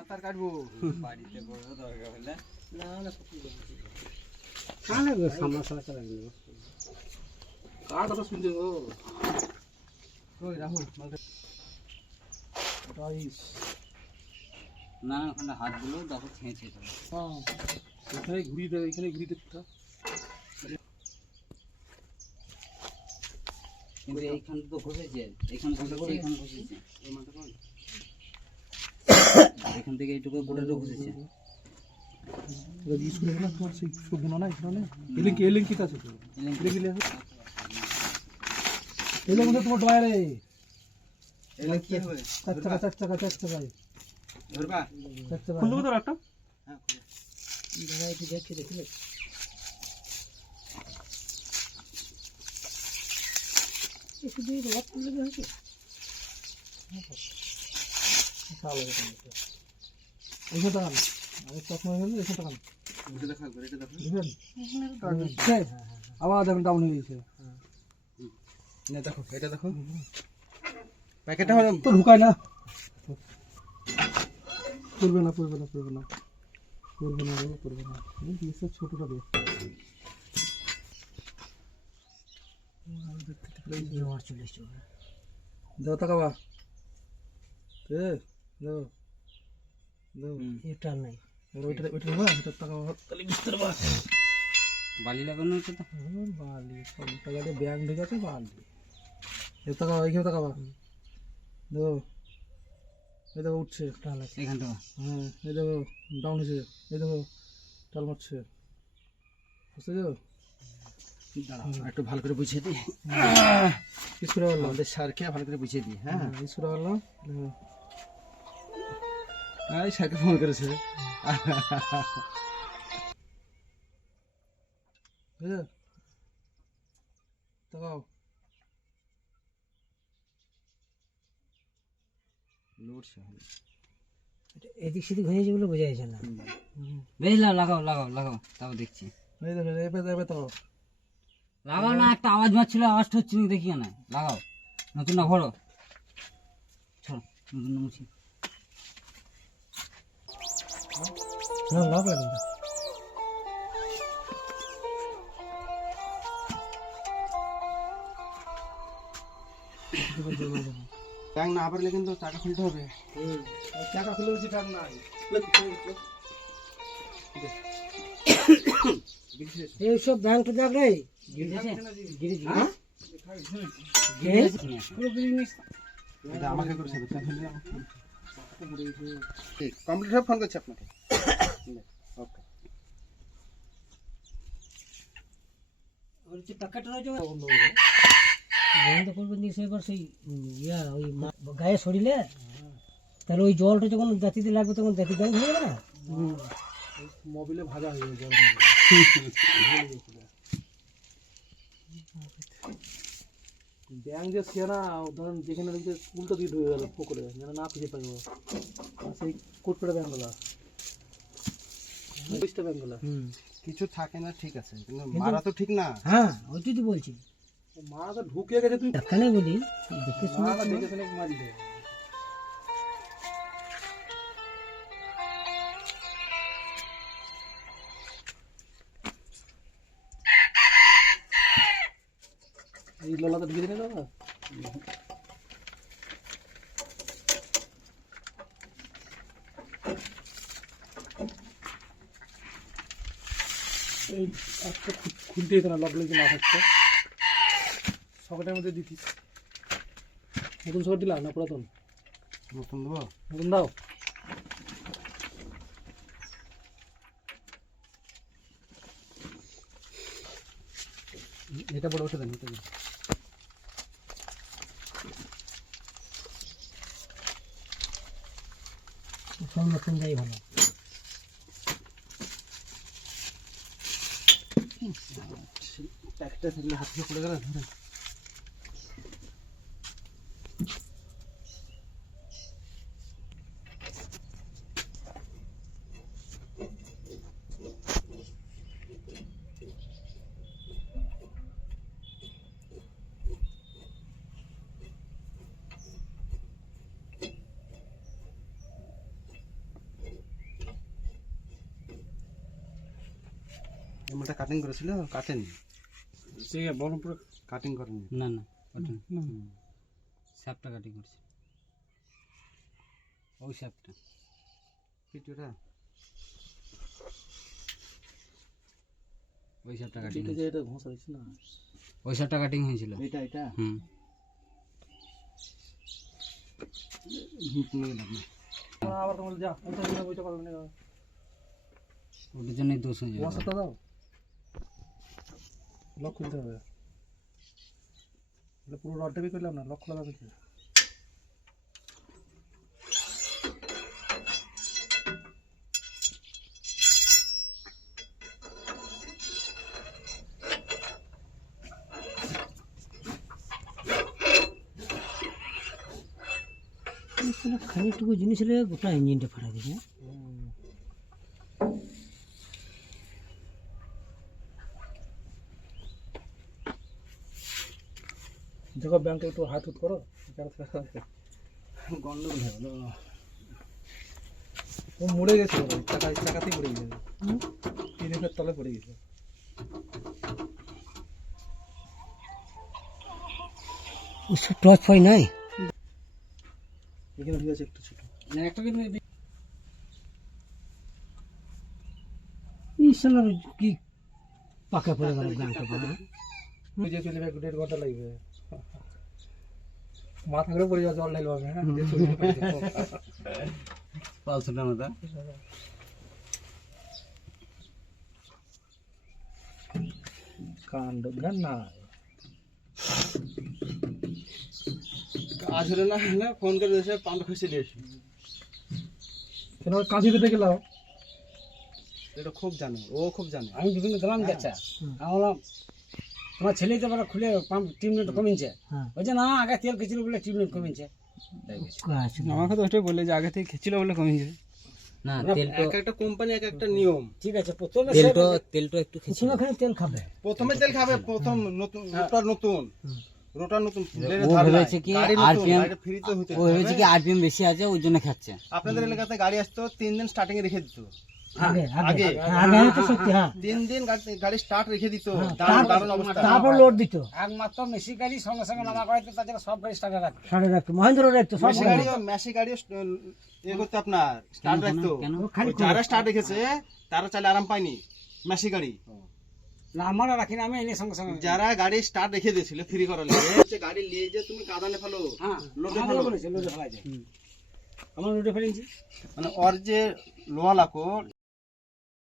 সাঁতার কাটবো বাড়িতে বড় দরকার হলে না না কানে গো সামনা সারা করে নিব কার কথা শুনতে গো ওই রাহুল গাইস না ওখানে হাত দিলো তারপর ছেঁচে দেবো। হ্যাঁ এখানে ঘুরিয়ে দাও, এখানে ঘুরিয়ে দাও। কিন্তু এইখানে তো ঘষেছে, এইখানে ঘষেছে, এইখানে ঘষেছে, এখান থেকে এইটুকু গোটাটা ঘষেছে। স্কুলে গেলে তোমার সেই গুণ না এখানে এলিং কি আছে তো এলিং মধ্যে তোমার ডয়ারে এলে কি হবে? চার টাকা ধরবা খুলবো তো একটা হ্যাঁ দাঁড়াই কি দেখছি দেখলে একটু দিয়ে রোদ খুলে দেওয়া হয়েছে ভালো কথা এইটা টাকা আরেক চশমা হয়ে গেল এইটা টাকা এটা দেখা করে এটা দেখা বুঝলেন আবার দেখুন ডাউন হয়ে গেছে না দেখো এটা দেখো প্যাকেটটা হলো তো ঢুকায় না করবে না দিয়েছে ছোটটা দিয়ে দাও টাকাবা এটা নাই ওইটা না এটা টাকা তাহলে বুঝতে পারবা বালি লাগানো হচ্ছে তো বালি সব টাকাতে ব্যাগ ঢুকে আছে বালি এ টাকা এইখানে টাকাবা দেখো এই দেখো উঠছে এখানটা হ্যাঁ এই দেখো ডাউন হয়েছে এই দেখো টাল মারছে বুঝতে যাও একটু ভালো করে বুঝিয়ে দিই ইসুরা বললাম আমাদের স্যারকে ভালো করে বুঝিয়ে দিই। হ্যাঁ ইসুরা বললাম এই স্যারকে ফোন করেছে তাকাও এদিক সেদিক হয়ে যাবে বলে বোঝা যাচ্ছে না বুঝলাম লাগাও লাগাও লাগাও তাও দেখছি এই দেখো এবার তাও লাগাও না একটা আওয়াজ মারছিল আওয়াজটা হচ্ছে না দেখি না লাগাও নতুন না ভরো চলো নতুন না মুছি না লাগাও ট্যাং না পারলে কিন্তু টাকা খুলতে হবে। টাকা খুলে বেশি টাকা নাই এইসব ব্যাংক তো দেখ রে আমাকে করে কমপ্লিট হয়ে ফোন করছি আপনাকে। ওকে টাকাটা রয়েছে বন্ধ করবেন দিয়ে সেবার সেই ওই গায়ে সরিলে তাহলে ওই জলটা যখন জাতিতে লাগবে তখন জাতি গায়ে হয়ে যাবে না মোবিলে ভাজা হয়ে যাবে ব্যাং যে সে না ধরেন যেখানে উল্টো দিক হয়ে গেল পুকুরে যেন না খুঁজে পাইব সেই কোটপেটা ব্যাংগুলা ব্যাংগুলা কিছু থাকে না ঠিক আছে কিন্তু মারা তো ঠিক না। হ্যাঁ ওইটাই তো বলছি মারা তো ঢুকে গেছে তুই এখানে বলি দেখে শুনে দেখে শুনে মারি দে এই লোলা তো ঢুকে দিনে দাদা এই একটা খুলতে যেত না লকলে যে না থাকতো সকেটের মধ্যে দিতিস নতুন সকেট দিলা না পুরাতন নতুন দেবো নতুন দাও এটা বড় ওটা দেন সব নতুন যাই ভালো একটা থাকলে হাত থেকে পড়ে গেল ধরে এই মালটা কাটিং করেছিল, কাটেন সে বহরমপুর কাটিং করেনি। না না স্যাপটা কাটিং করছে, ওই স্যাপটা। ভিডিওটা ওই স্যাপটা কাটিং, এটা ঘষা দিচ্ছে না, ওই স্যাপটা কাটিং হয়েছিল। এটা হুম, আবার তোমার যা ওইটা পারবে না, ওটার জন্যই দোষ হয়ে যাবে। ঘষাটা দাও, লক খুলতে হবে, পুরো রডটা বের করলাম না, লক খোলা যাবে কি? খানিকটুকু জিনিস হলে গোটা ইঞ্জিনটা ফাটা দিবে। দেখো ব্যাংকে একটু হাত উঠ করো, গন্ডগোল হয়ে গেল। ও মুড়ে গেছে, চাকাতেই পড়ে গেছে, টিনের তলে পড়ে গেছে। টর্চ ফাই নাই, এখানে ঠিক আছে, একটু ছোট। একটা কিন্তু এই শালার কি পাকা পড়ে গেল গানটা পানা। ওই যে চলে যাবে, 1.5 ঘন্টা লাগবে, মাথা করে পড়ে যাওয়া, জল ঢাইল হবে। হ্যাঁ, 500 মতো। কাণ্ড জ্ঞান না, কাজ হলে না হলে ফোন করে এসে পাম্প খুঁজে দিয়ে এসো। কেন কাজে দিতে গেলাম, এটা খুব জানে, ও খুব জানে। আমি বিভিন্ন দিলাম যাচ্ছা, আমি বললাম তোমার ছেলেই তো বলে খুলে পাম্প টিউবলেট কমিয়েছে, হ্যাঁ বলছে না আগে তেল খেয়েছিল বলে টিউবলেট কমিয়েছে। আচ্ছা, আমাকে তো ওইটাই বললে যে আগে থেকে খেয়েছিল বলে কমিয়েছে। না এক একটা কোম্পানি এক একটা নিয়ম। ঠিক আছে, প্রথমে তেলটা একটু খেয়েছিল। ওখানে তেল খাবে, প্রথমে তেল খাবে, প্রথম নতুন রোটার নতুন ব্লেডের ও ধার নাই। ভেবেছে কি গাড়ি নতুন, RPM গাড়িটা ফ্রিতে হতে ও ভেবেছে কি আরপিএম বেশি আছে ওই জন্য খাচ্ছে। আপনাদের এলাকাতে গাড়ি আসতো 3 দিন স্টার্টিং এ রেখে দিত। আগে আগে আগে তো সত্যি, হ্যাঁ 3 দিন গাড়ি স্টার্ট রেখে দিত। দারুণ অবস্থা। তারপর লোড দিত, একমাত্র মেশি গাড়ি সঙ্গে সঙ্গে নামা করাইতো, তাছাড়া সব গাড়ি স্টার্টে রাখতো। সাড়ে রাখতো, মহেন্দ্র রাখতো, সব মেশি গাড়িও এ করতে আপনার স্টার্ট রাখতো। কেন? ওই যারা স্টার্ট রেখেছে তারা চাইলে আরাম পায়নি মেশি গাড়ি। না আমারও রাখি না, আমি এনে সঙ্গে সঙ্গে। যারা গাড়ি স্টার্ট রেখে দিয়েছিল ফ্রি করার লাগে, হচ্ছে গাড়ি নিয়ে যে তুমি কাদানে ফেলো, হ্যাঁ লোডে ফেলো। লোডে ফেলা যায়, আমার লোডে ফেলেছি। মানে ওর যে লোহা লাকড়